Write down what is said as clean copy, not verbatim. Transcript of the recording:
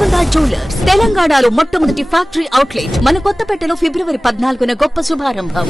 Golconda jewellers తెలంగాణలో మొట్టమొదటి factory outlet మన కొత్తపేటలో ఫిబ్రవరి 14న గొప్ప శుభారంభం.